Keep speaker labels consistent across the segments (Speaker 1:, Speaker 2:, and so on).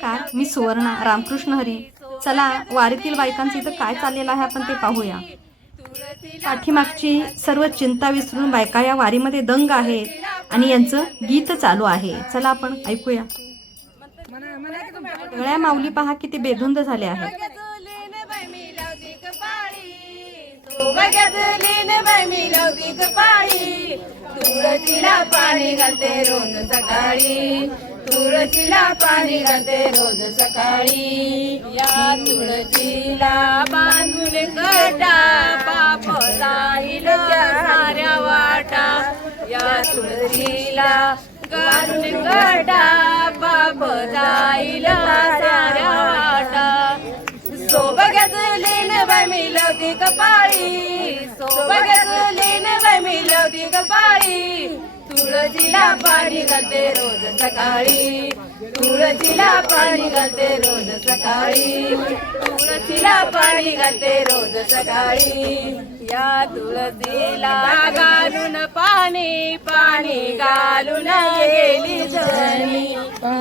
Speaker 1: काय मी सुवर्णा रामकृष्ण हरी. चला वारीतील बायकांचं इथं काय चाललेलं आहे आपण ते पाहूया. पाठीमागची सर्व चिंता विसरून बायका या वारीमध्ये दंग आहेत आणि यांचं गीत चालू आहे. चला आपण ऐकूया. सगळ्या माऊली पहा किती बेधुंद झाले आहेत.
Speaker 2: तुळशीला पाणी घालते रोज सकाळी. तुळशीला पाणी घालते रोज सकाळी. या तुळशीला बांधून गटा बाप जाईल साऱ्या वाटा. या तुळशीला बांधून गटा बाप जाईल साऱ्या वाटा. बाय मिलवती कपाळी सोबग्याच लेन बाय मिलवती कपाळी तुळशीला पाणी घालते रोज सकाळी. तुळशीला पाणी घालते रोज सकाळी. तुळशीला पाणी घालते रोज सकाळी. या तुळशीला घालून पाणी पाणी घालून गेली जणी.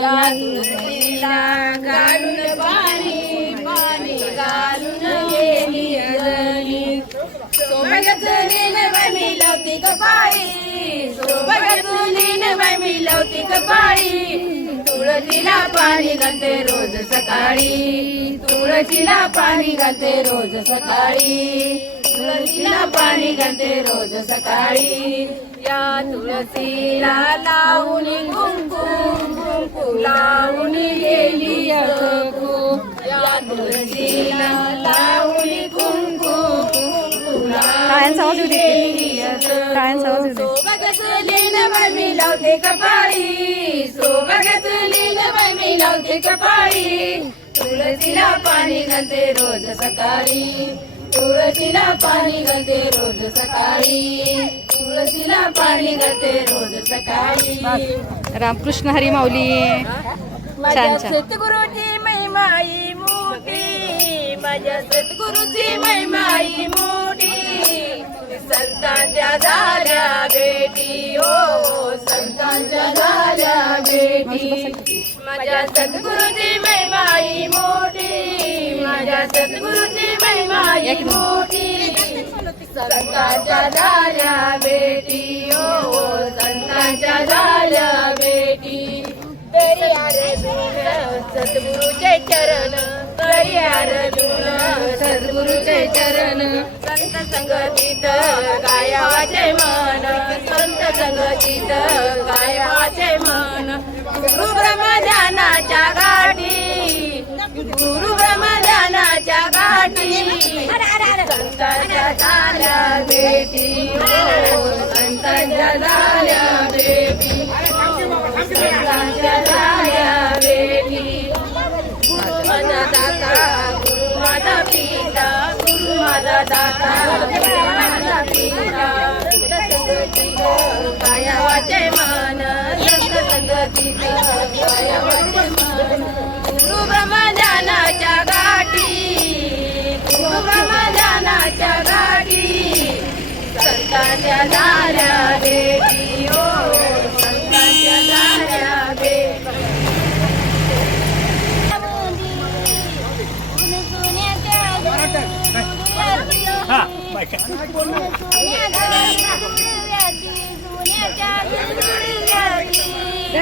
Speaker 2: या तुळशीला घालून पाणी मिलवती कपाळी सोबगच लीन बाय मिलवती कपाळी तुळशीला पाणी घालते रोज सकाळी. तुळशीला पाणी घालते रोज सकाळी. तुळशीला पाणी घालते रोज सकाळी. या तुळशीला लावून कुंकू कुंकू लावून गेली या तुळशीला
Speaker 1: आवाज येऊ दे. टाळ्यांचा आवाज येऊ दे.
Speaker 2: सोबगच लीन बाय मी लावते कपाळी. सोबगच लीन बाय मी लावते कपाळी. तुळशीला पाणी घालते रोज सकाळी. तुळशीला पाणी घालते रोज सकाळी. तुळशीला पाणी घालते रोज सकाळी.
Speaker 1: रामकृष्ण हरी माऊली.
Speaker 2: माझ्या. सद्गुरूची महिमाई मोठी. माझ्या सद्गुरूची महिमाई मोठी. संतांच्या झाल्या बेटी हो संतांच्या झाल्या बेटी माझ्या सद्गुरूची महिमाई मोठी माझ्या सद्गुरूची महिमाई मोठी. संतांच्या झाल्या बेटी हो संतांच्या झाल्या बेटी दर्यार सद्गुरुचे चरण दर्यार गुरुचे चरण. संत संगतीत गायावाचे मन. संत संगतीत गायावाचे मन. गुरु ब्रह्मज्ञानाच्या गाठी गुरु ब्रह्मज्ञानाच्या गाठी संतांच्या झाल्या बेटी हो संतांच्या झाल्या बेटी संतांच्या झाल्या बेटी गुरु माझा दाता गुरु माझा पिता ब्रह्मज्ञानाच्या गाठी गुरु ब्रह्मज्ञानाच्या गाठी संतांच्या झाल्या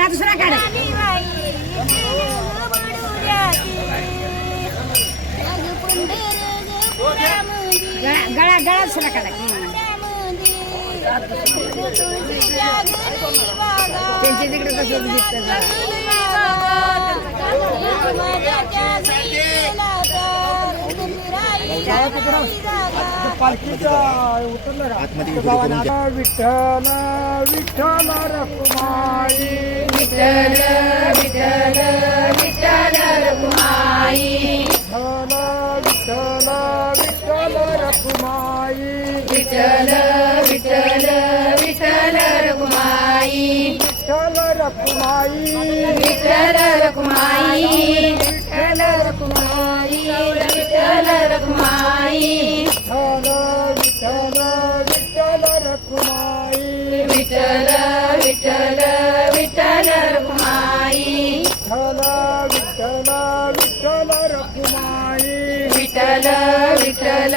Speaker 3: दुसरा काढ गळा गळा दुसरा काढा त्यांच्या तिकडे कसं दिसतं
Speaker 4: विठ्ठल विठ्ठल रखुमाई.
Speaker 2: विठ्ठल विठ्ठल विठ्ठल रखुमाई.
Speaker 4: विठ्ठल विठ्ठल विठ्ठल रखुमाई.
Speaker 2: विठ्ठल विठ्ठल विठ्ठल रखुमाई.
Speaker 4: विठ्ठल रखुमाई.
Speaker 2: विठ्ठल रखुमाई. विठ्ठल विठ्ठल
Speaker 4: विठ्ठल रखुमाई
Speaker 2: विठ्ठल विठ्ठल विठ्ठल रखुमाई
Speaker 4: विठ्ठल विठ्ठल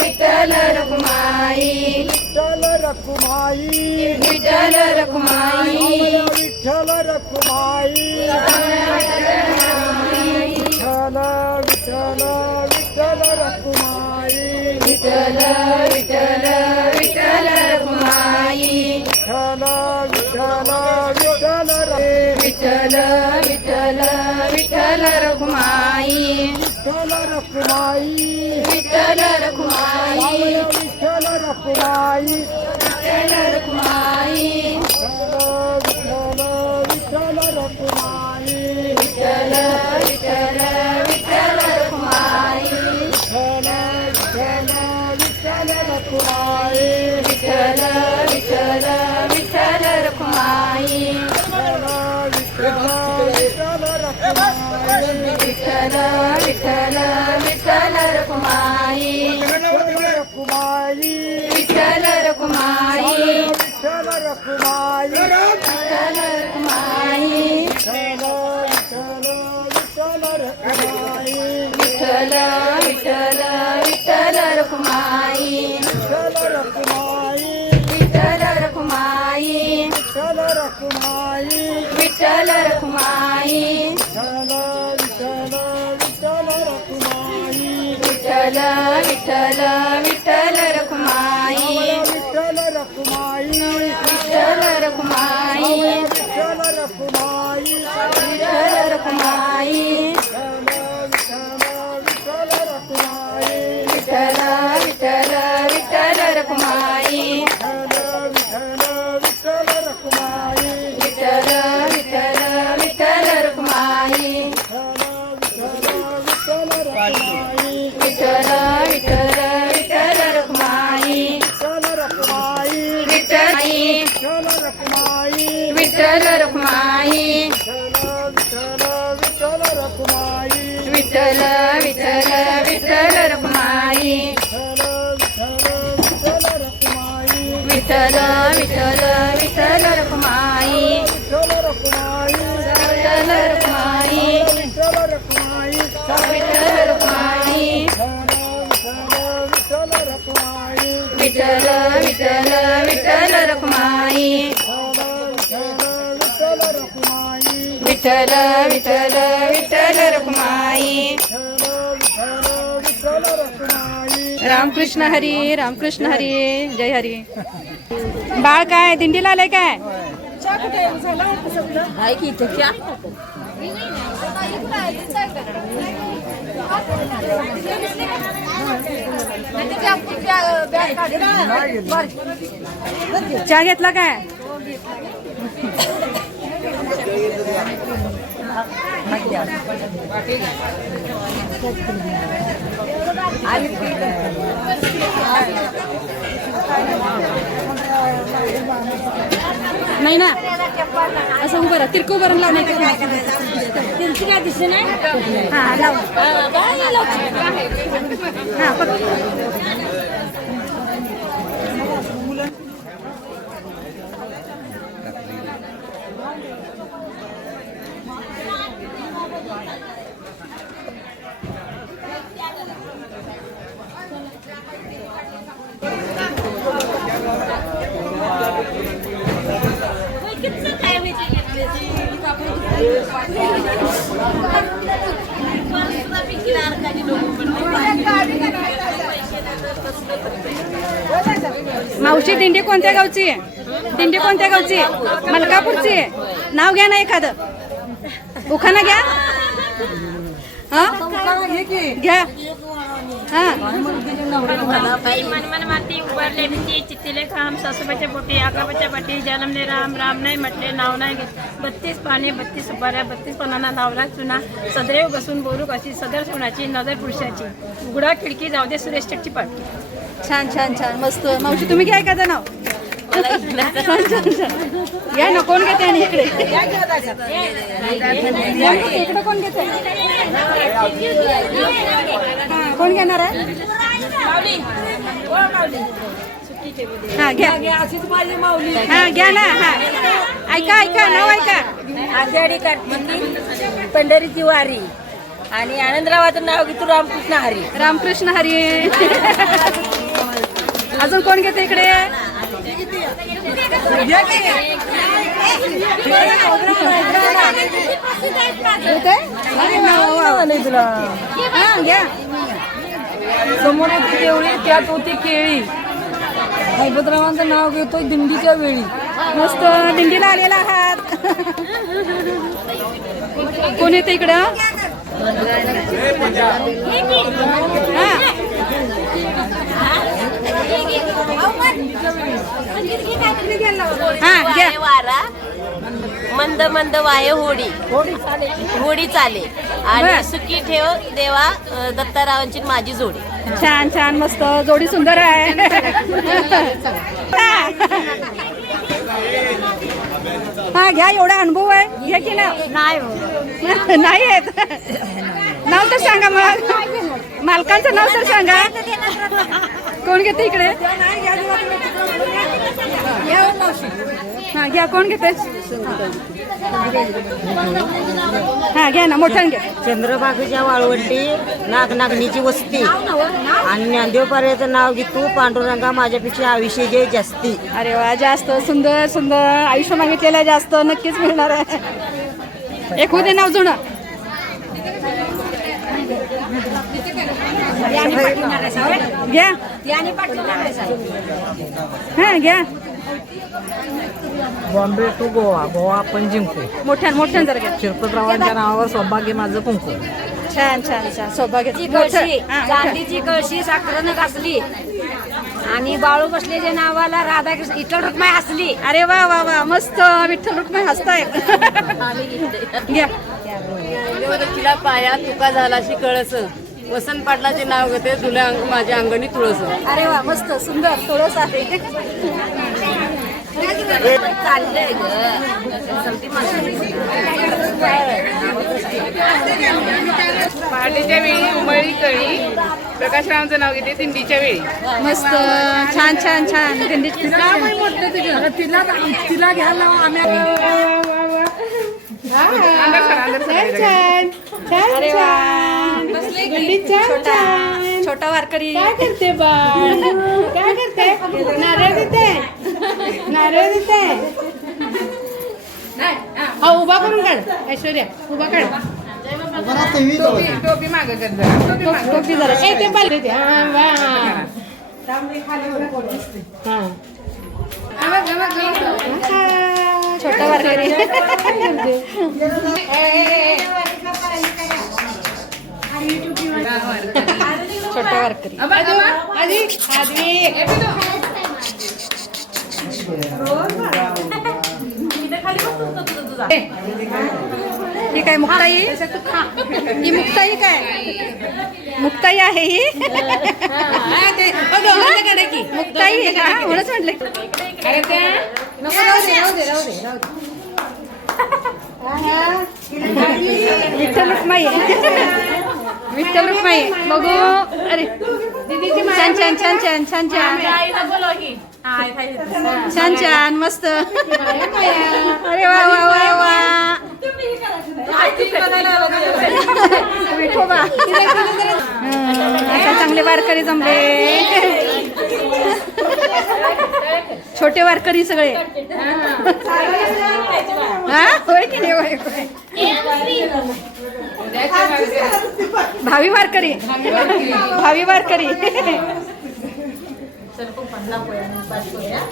Speaker 4: विठ्ठल रखुमाई
Speaker 1: विठ्ठल रखुमाई
Speaker 4: विठ्ठल रखुमाई
Speaker 1: विठ्ठल रखुमाई
Speaker 4: विठ्ठल विठ्ठल विठ्ठल रखुमाई
Speaker 1: विठ्ठल विठ्ठल रखुमाई।
Speaker 4: विठ्ठल विठ्ठल विठ्ठल
Speaker 1: रखुमाई।
Speaker 4: रखुमाई
Speaker 1: विठ्ठल रखुमाई।
Speaker 4: विठ्ठल रखुमाई
Speaker 1: विठ्ठल रखुमाई।
Speaker 4: विठ्ठल विठ्ठल
Speaker 1: विठ्ठल विठ्ठल रखुमाई.
Speaker 4: विठ्ठल रखुमाई.
Speaker 1: विठ्ठल रखुमाई.
Speaker 4: विठ्ठल रखुमाई.
Speaker 1: रखुमाई विठ्ठल रखुमाई
Speaker 4: विठ्ठल
Speaker 1: विठ्ठल
Speaker 4: विठ्ठल रखुमाई
Speaker 1: विठ्ठल विठ्ठल विठ्ठल रखुमाई
Speaker 4: विठ्ठल रखुमाई
Speaker 1: विठ्ठल रखुमाई
Speaker 4: विठ्ठल
Speaker 1: विठ्ठल
Speaker 4: विठ्ठल विठ्ठल विठ्ठल रखुमाई
Speaker 1: विठ्ठल
Speaker 4: विठ्ठल
Speaker 1: विठ्ठल रखुमाई
Speaker 5: रामकृष्ण हरी रामकृष्ण हरी जय हरी। बाळ काय दिंडीला आलंय काय? चहा घेतला काय? नाही ना? असं उभं राहा. तिरकं उभं राहून लाव नाही त्यांची काय दिसते नाही? हा लाव हा पक- मावशी दिंडी कोणत्या गावची आहे? दिंडी कोणत्या गावची आहे? मलकापूरची आहे. नाव घ्या ना एखादं. उखाना घ्या. हा? घ्या. हा?
Speaker 2: मन मन माती उभारले भीती चित्तिले खांब सासूबाच्या पोटी आकाबाच्या पाठी राम राम नाही म्हटले नाव नाही बत्तीस पाने बत्तीस सुपाऱ्या बत्तीस पानांना लावला चुना सदैव बसून बोरू कशी सदर सोनाची नजर पुरुषाची. उघडा खिडकी जाऊ दे सुरेश चटची पाठ
Speaker 5: छान छान छान. मस्त. मावशी तुम्ही घ्या नाव. छान छान छान. या ना कोण घेते आणि इकडे? इकडे कोण घेते? कोण घेणार आहे? हा घ्या. हा घ्या ना हा. ऐका ऐका नाव ऐका.
Speaker 2: आषाढी कार्तिकी पंढरीची वारी आणि आनंदरावाचं नाव घेतो रामकृष्ण हरी.
Speaker 1: रामकृष्ण हरी. अजून कोण घेते इकडे? तुला. हा, घ्या.
Speaker 2: समोर होती केवळी त्यात होती केळी. हैबतरावांचं नाव घेतो दिंडीच्या वेळी.
Speaker 1: मस्त दिंडीला आलेला आहात. कोण येते इकडं? हा. हा घ्या.
Speaker 6: वारा मंद मंद वाये होडी. होडी चाले. आणि सुखी ठेव देवा अ, दत्तारावांची माझी जोडी.
Speaker 1: छान छान मस्त. जोडी सुंदर आहे. हा. घ्या एवढा अनुभव आहे. घ्या की नाही? नाही येत. नाव तर सांगा मग मालकांचं नाव तर सांगा. कोण घेते इकडे? हा घ्या कोण घेते? हा घ्या ना मोठ्याने घ्या.
Speaker 7: चंद्रबागेच्या वाळवंटी नागनागनीची वस्ती. आणि ज्ञानदेवपाऱ्याचं नाव घेतो पांडुरंगा माझ्यापेक्षा आयुष्य जे जास्ती.
Speaker 1: अरे वा जास्त सुंदर सुंदर. आयुष्य मागितलेलं जास्त नक्कीच मिळणार आहे. एक होते नाव जुनं. घ्या. हा घ्या.
Speaker 8: बॉम्बे टू गोवा गोवा आपण जिंकू.
Speaker 1: मोठ्यान मोठ्यान जरा घ्या.
Speaker 8: शिरपतरावांच्या नावावर सौभाग्य माझं कुंकू.
Speaker 1: छान छान छान. सौभाग्य.
Speaker 3: कळशी.
Speaker 1: हा, मोठं.
Speaker 3: चांदीची कळशी साखरेनं घासली. आणि बाळू बसलेच्या नावाला राधाकृष्ण इटल रुक्माई हसली.
Speaker 1: अरे वा वा वा. मस्त. विठ्ठल रुक्माई हसतायत घ्या.
Speaker 2: तिला पाया तुका झालाशी कळस वसंत पाटलाचे नाव घेते तुला अंग माझ्या अंगणी तुळस.
Speaker 1: अरे वा मस्त सुंदर थोडस आहे.
Speaker 6: चाललंय
Speaker 2: पहाटेच्या वेळी उमळी कळी. प्रकाशरावांचं नाव घेते दिंडीच्या वेळी.
Speaker 1: मस्त छान छान छान. दिंडी
Speaker 4: तिला तिला घ्यायला आम्ही
Speaker 1: छोटा छोटा वारकरी. काय करते बाळ काय करते? नारळ देते? नारळ देते? हा. उभा करून काढ ऐश्वर्या उभा काढ.
Speaker 2: टोपी मागे कर जरा. टोपी
Speaker 1: जरा. ते देते हा. वारकरी छोटा वारकरी
Speaker 2: अबा, अबा.
Speaker 1: ही काय? मुक्ताई ही? मुक्ताई काय मुक्ताई आहे ही मुक्ताई हा म्हणूनच म्हटलं विठ्ठल रुक्माई विठ्ठल रुक्माई बघू. अरे छान छान छान छान छान छान. छान छान मस्त. अरे वा वा वा वा. विठोबा. आता चांगले वारकरी जमले. छोटे वारकरी सगळे. हा? होय की नाही होय. भावी वारकरी. भावी वारकरी.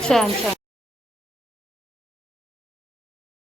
Speaker 1: छान छान.